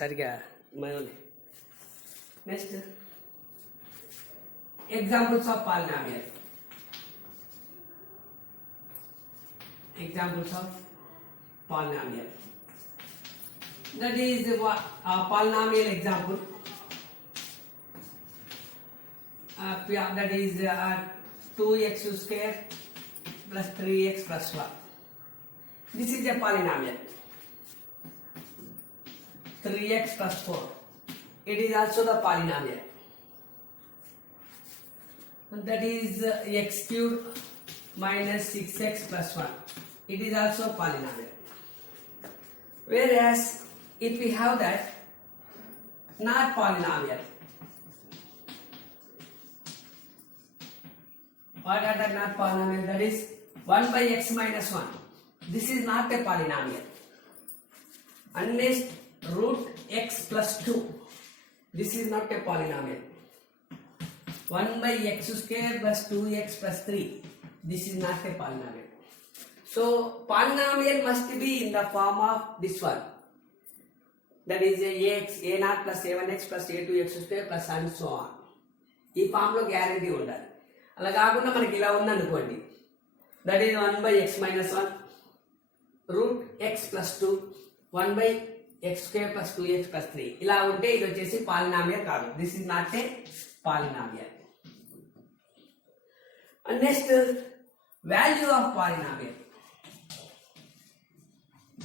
సరిగా next examples of polynomial. Examples of polynomial. That is a polynomial example. That is 2x square plus 3x plus 1. This is a polynomial. 3x plus 4. It is also the polynomial. That is x cubed minus 6x plus 1. It is also polynomial. Whereas if we have that not polynomial, what are the not polynomial? That is 1 by x minus 1. This is not a polynomial unless root x plus 2. This is not a polynomial. 1 by x square plus 2x plus 3. This is not a polynomial. So polynomial must be in the form of this one. That is a0 plus a1x plus a2x square plus and so on. ఈ form లో guarantee ఉండాలి. అలా కాకుండా మనకి ఇలా ఉందనుకోండి, that is 1 by x minus 1 root x plus 2 1 by x square plus 2x plus 3. ఇలా ఉంటే ఇది వచ్చేసి పాలినామియల్ కాదు. This is not a polynomial. And next value of polynomial.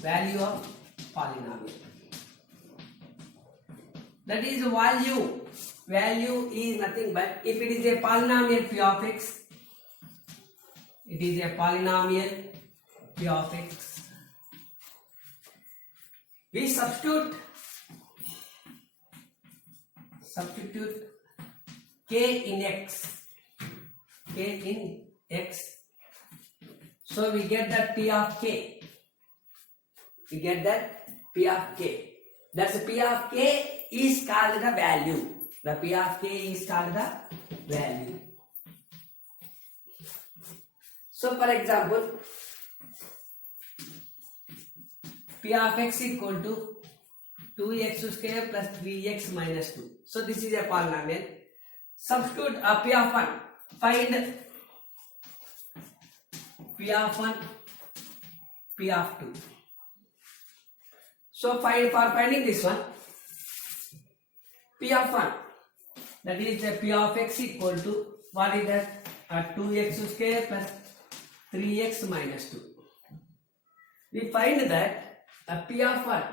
Value of polynomial. That is value. Value is nothing but if it is a polynomial p of x, it is a polynomial p of x. We substitute k in x. K in x. So we get that p of k. We get that p of k. That's p of k is called the value. The p of k is called the value. So for example, p of x equal to 2x square plus 3x minus 2. So this is a polynomial. Substitute p of 1. Find p of 1, p of 2. So for finding this one, p of 1, that is the p of x equal to, what is that? 2x square plus 3x minus 2. We find that p of 1,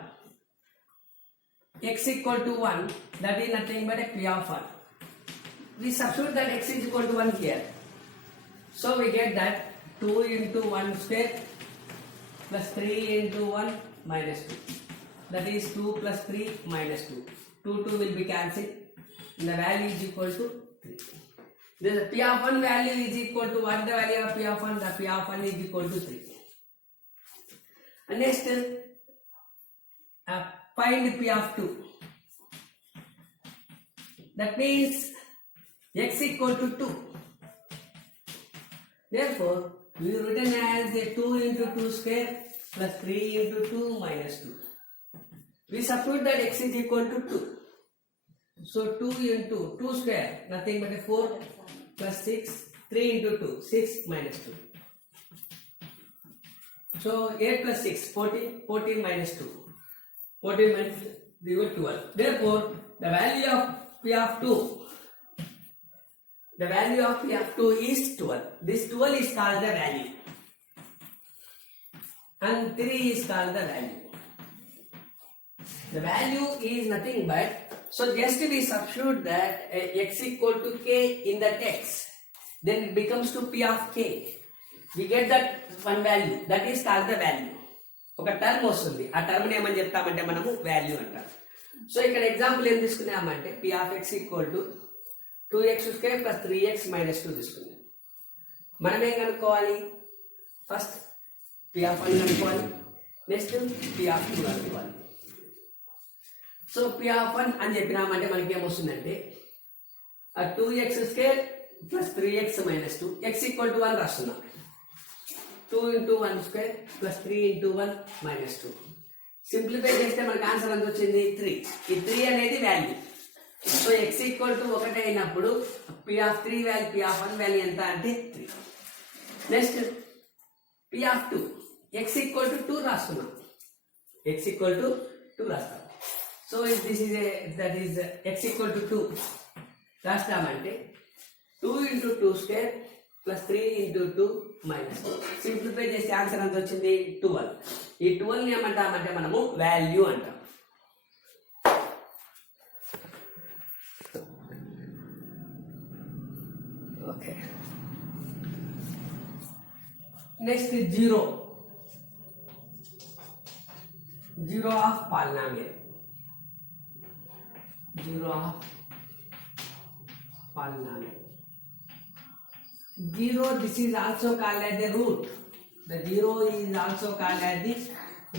x equal to 1, that is nothing but a p of 1. We substitute that x is equal to 1 here. So we get that 2 into 1 square plus 3 into 1 minus 2. That is 2 plus 3 minus 2. 2 will be cancelled. And the value is equal to 3. The p of 1 value is equal to what? The value of p of 1? The p of 1 is equal to 3. And next, find p of 2. That means x equal to 2. Therefore, we written as a 2 into 2 square plus 3 into 2 minus 2. We substitute that x is equal to 2. So 2 into 2 square, nothing but a 4 plus 6, 3 into 2, 6 minus 2. So 8 plus 6, 14, 14 minus 2. 14 minus 2, 12. Therefore, the value of p of 2, the value of p of 2 is 12. This 12 is called the value. And 3 is called the value. The value is nothing but, so just we substitute that x equal to k in the text, then it becomes to p of k. We get that one value, that is called the value. ఒక term వస్తుంది, ఆ term ఏమని చెప్తామంటే మనము value అంటాం. So ఇక్కడ example ఏం తీసుకున్నామంటే p of x equal to 2x square plus 3x minus 2 తీసుకున్నాం. మనం ఏం కనుక్కోవాలి? ఫస్ట్ p of 1 కనుక్కోవాలి, నెక్స్ట్ p of 2 కనుక్కోవాలి. సో p of 1 అని చెప్పినామంటే మనకి ఏమొస్తుందంటే 2x square plus 3x minus 2, x equal to 1 రాస్తున్నాం. 2 into 1 square plus 3 into 1 minus 2. Simplify చేస్తే మనకి ఆన్సర్ ఎంత వచ్చింది 3. ఈ 3 అనేది value. So x equal to 1 అయినప్పుడు p of 3 value p of 1 value ఎంత అంటే 3. Next p of 2 x equal to 2 రాస్తున్నాం. x ఈక్వల్ టు 2 రాస్తాం. So this is that is x equal to 2 రాస్తామంటే 2 into 2 square plus 3 into 2 minus 4. Simplify చేస్తే answer ఎంత వచ్చింది 12. ఈ 12 ని ఏమంటామంటే మనము వాల్యూ అంటాం. Okay, next zero of polynomial. Zero of polynomial. Zero, this is also called as the root. The zero is also called as the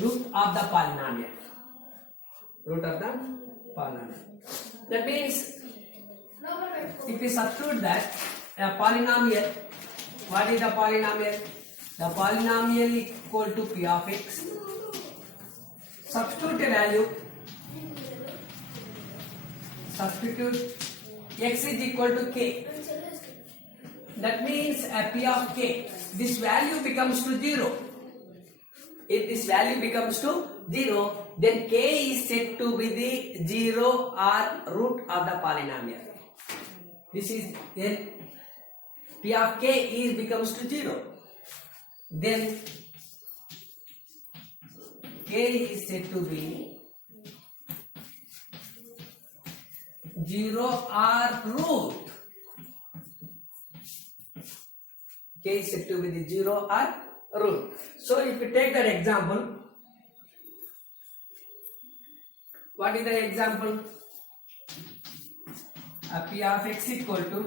root of the polynomial. Root of the polynomial. That means if we substitute that a polynomial, what is the polynomial? The polynomial equal to p of x. Substitute a value. Substitute x is equal to k. That means p of k, this value becomes to 0. If this value becomes to 0, then k is said to be the 0 or root of the polynomial. This is then p of k is becomes to 0. Then k is said to be 0 or root. K is said to be the 0 or root. So if we take that example, what is the example? P of x equal to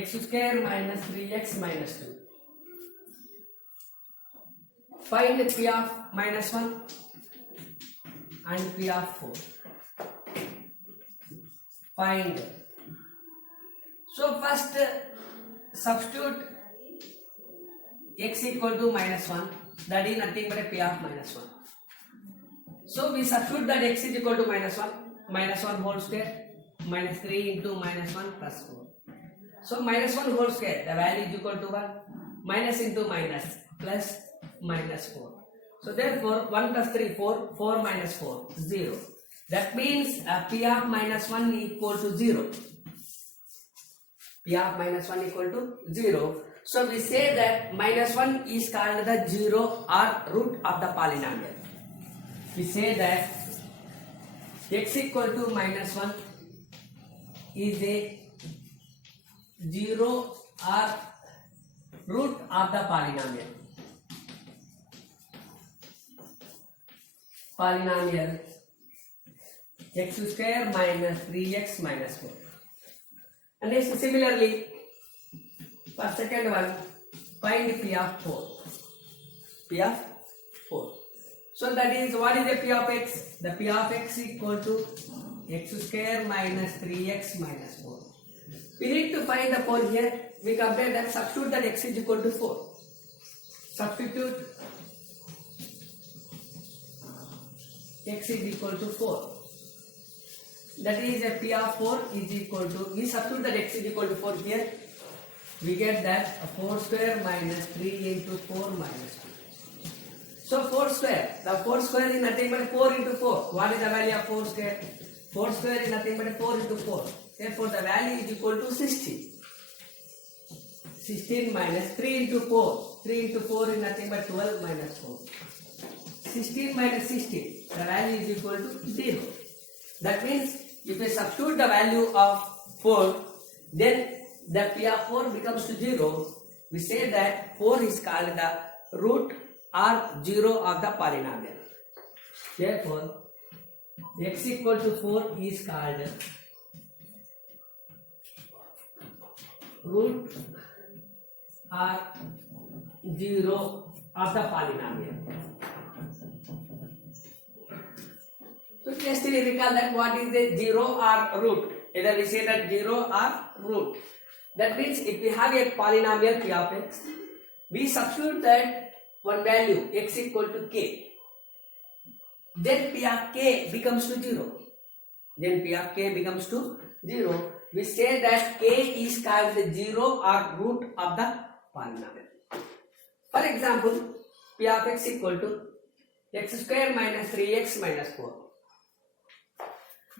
x square minus 3x minus 2. Find p of minus 1 and p of 4. Find. So first substitute x equal to minus 1, that is nothing but a p of minus 1. So we substitute that x is equal to minus 1 whole square minus 3 into minus 1 plus 4. So minus 1 whole square, the value is equal to 1, minus into minus plus minus 4. So therefore 1 plus 3 4, 4 minus 4 0. That means p of minus 1 equal to 0. P of minus 1 equal to 0. So we say that minus 1 is called the 0 or root of the polynomial. We say that x equal to minus 1 is a 0 or root of the polynomial. Polynomial x square minus 3x minus 4. And next similarly for second one, find p of 4. P of 4. So that is, what is the p of x? The p of x equal to x square minus 3x minus 4. We need to find the 4 here. We compare that, substitute that x is equal to 4. Substitute x is equal to 4. That is a p of 4 is equal to, we substitute that x is equal to 4 here. We get that 4 square minus 3 into 4 minus 2. So 4 square, the 4 square is nothing but 4 into 4. What is the value of 4 square? 4 square is nothing but 4 into 4. Therefore the value is equal to 16. 16 minus 3 into 4. 3 into 4 is nothing but 12 minus 4. 16 minus 16, the value is equal to 0. That means if we substitute the value of 4, then the p of 4 becomes to 0. We say that 4 is called the root or 0 of the polynomial. Therefore, x equal to 4 is called root or 0 of the polynomial. So just recall that what is the 0 or root. Either we say that 0 or root. That means if we have a polynomial p of x, we substitute that one value x equal to k. then P of k becomes to 0. Then P of k becomes to 0. We say that k is called the 0 or root of the polynomial. For example, P of x equal to x square minus 3x minus 4.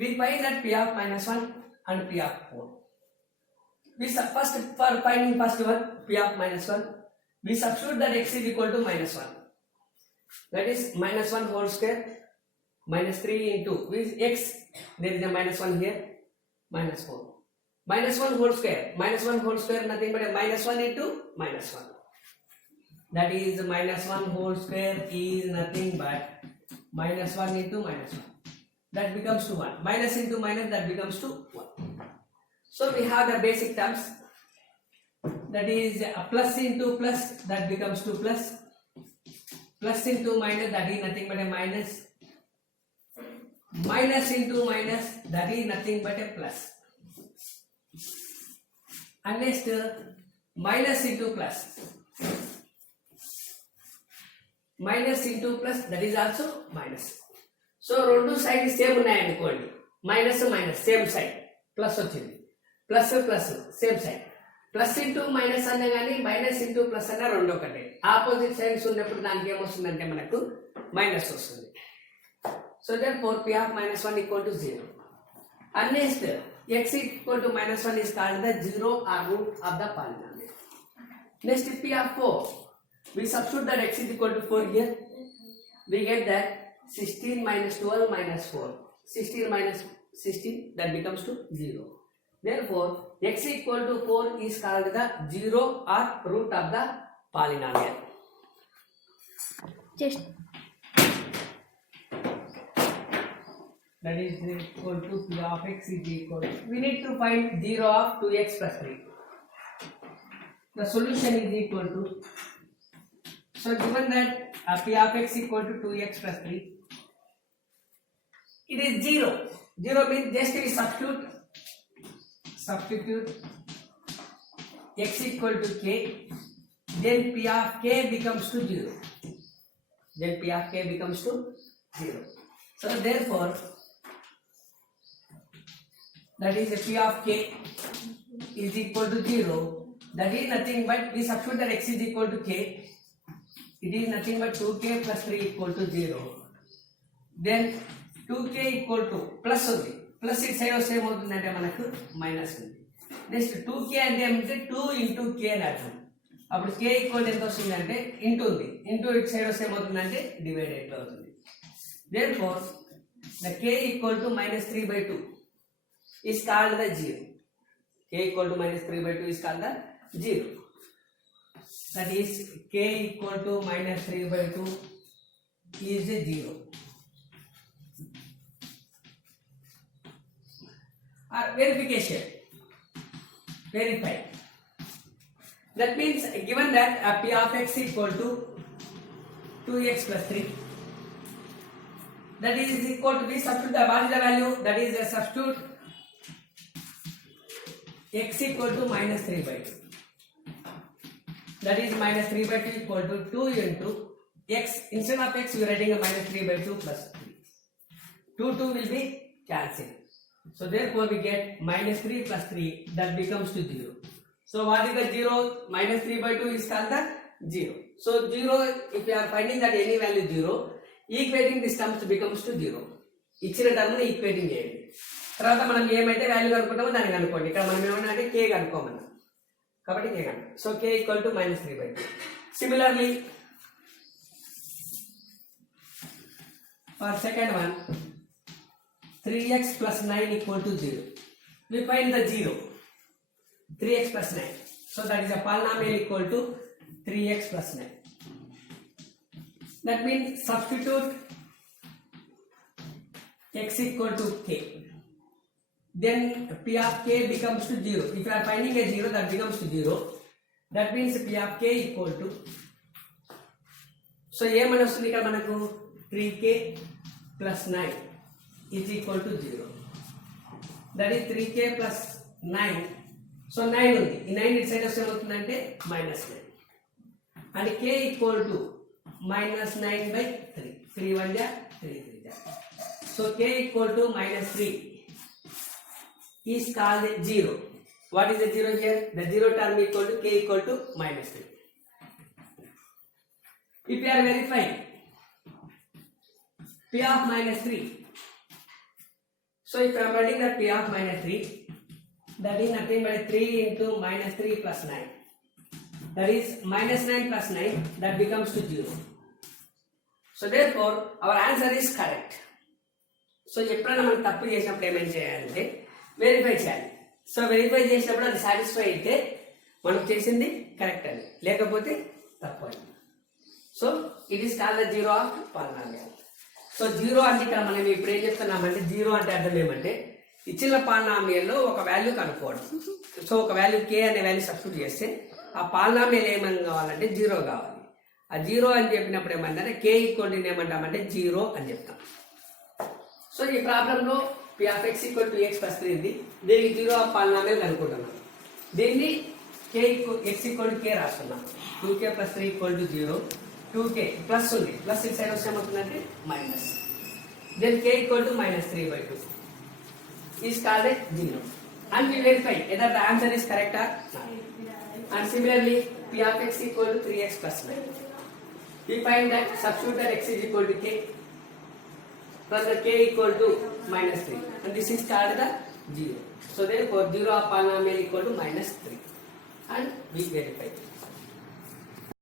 We find that P of minus 1 and P of 4. We first, for finding first one, P of minus 1, we substitute that x is equal to minus 1. That is minus 1 whole square minus 3 into with x, there is a minus 1 here, minus 4. Minus 1 whole square nothing but a minus 1 into minus 1. That is minus 1 whole square is nothing but minus 1 into minus 1. That becomes to 1. Minus into minus, that becomes to 1. So we have the basic terms. That is a plus into plus, that becomes to plus. Plus into minus, that is nothing but a minus. Minus into minus, that is nothing but a plus. And next, minus into plus. Minus into plus, that is also minus. So రెండు side same ఉన్నాయి అనుకోండి, minus minus same side, plus వచ్చింది, plus plus same side. Plus into minus అన్నా కానీ minus into plus అన్నా రెండు ఒకటే. Opposite sides ఉన్నప్పుడు దానికి ఏమొస్తుందంటే మనకు మైనస్ వస్తుంది. So then four P of minus 1 equal to 0. And next, x equal to minus 1 is called the 0 or root of the polynomial. Next, P of 4. We substitute that x is equal to 4 here. We get that 16 minus 12 minus 4. 16 minus 16, that becomes to 0. Therefore, x equal to 4 is called the 0 or root of the polynomial. Just that is equal to P of x is equal to, we need to find 0 of 2x plus 3. The solution is equal to, so given that P of x equal to 2x plus 3, it is 0. 0 means just we substitute x equal to k, then P of k becomes to 0. Then P of k becomes to 0. So therefore, that is P of k is equal to 0. That is nothing but we substitute that x is equal to k. It is nothing but 2k plus 3 equal to 0. Then 2k equal to plus ఉంది, plus it side వస్తే ఏమవుతుందంటే మనకు minus ఉంది. Next 2k అంటే ఏమంటే 2 into k అని అర్థం. అప్పుడు k ఈక్వల్ ఎంత వస్తుందంటే ఇంటూ ఉంది, ఇంటూ ఇట్ సైడ్ వస్తే ఏమవుతుందంటే డివైడ్ ఎట్లా అవుతుంది. Therefore, the k equal to minus 3/2 is called the 0. K equal to minus 3/2 is called the 0. That is k equal to minus 3/2 is a 0. Or verification, verify. That means given that P of x equal to 2x plus 3, that is equal to, we substitute the, what is the value, that is a substitute x equal to minus 3/2. That is minus 3/2 equal to 2 into x. Instead of x we are writing a minus 3/2 plus 3. 2 will be cancelled. So therefore we get minus 3 plus 3, that becomes to 0. So what is the 0? Minus 3/2 is called the 0. So 0, if you are finding that any value 0, equating this terms becomes to 0. ఇచ్చిన term ని equating చేయండి. తర్వాత మనం ఏమైతే value కనుక్కుంటామో దాన్ని కనుక్కోండి. ఇక్కడ మనం ఏమన్నా అంటే k కనుక్కోమన్నాం కాబట్టి k కనుక్కో. So k equal to minus 3/2. Similarly, for second one, 3x plus 9 equal to 0. We find the 0. 3x plus 9. So that is a polynomial equal to 3x plus 9. That means substitute x equal to k. Then P of k becomes to 0. If you are finding a 0, that becomes to 0. That means P of k equal to, so ఏమని వస్తుంది ఇక్కడ మనకు 3k plus 9 is equal to 0. That is 3k plus 9. So 9 ఉంది, ఈ 9 it side వస్తే ఏమవుతుందంటే minus 9. And k equal to minus 9/3. 3 1 ja 3 3 ja. So k equal to minus 3 is called 0. What is the 0 here? The 0 term equal to k equal to minus 3. If you are verifying p of minus 3, so if I am writing that p of minus 3, that is nothing but 3 into minus 3 plus 9. That is minus 9 plus 9, that becomes to 0. So therefore, our answer is correct. So ఎప్పుడైనా మనం తప్పు చేసినప్పుడు ఏమేం చేయాలంటే verify చేయాలి. So verify చేసినప్పుడు అది satisfy అయితే మనం చేసింది కరెక్ట్ అని, లేకపోతే తప్పు అని. So it is called the zero of polynomial. So zero అంటే ఇక్కడ మనం ఇప్పుడు ఏం చెప్తున్నామంటే, జీరో అంటే అర్థం ఏమంటే ఇచ్చిన పాలినామియల్లో ఒక వాల్యూ కనుక్కోవడం. సో ఒక వాల్యూ k అనే వాల్యూ సబ్స్టిట్యూట్ చేస్తే ఆ పాలినామియల్ ఏమని కావాలంటే జీరో కావాలి. ఆ జీరో అని చెప్పినప్పుడు ఏమంటే k ఈక్వల్ టు ఏమంటామంటే జీరో అని చెప్తాం. సో ఈ ప్రాబ్లంలో p of x equal to x plus 3 ఉంది. దీనికి జీరో ఆఫ్ పాలినామియల్ అనుకుంటున్నాం. దీన్ని x ఈక్వల్ టు k రాస్తున్నాం. 2k plus 3 equal to 0. 2k plus ఉంది, ప్లస్ ఈ సైడ్ వస్తే ఏమవుతుందంటే minus. Then k equal to minus 3/2 is called a 0. And we verify whether the answer is correct or not. And similarly, p of x equal to 3x plus 9. We find that substitute that x is equal to k, plus the k equal to minus 3. And this is called the 0. So therefore, 0 of polynomial equal to minus 3. And we verify.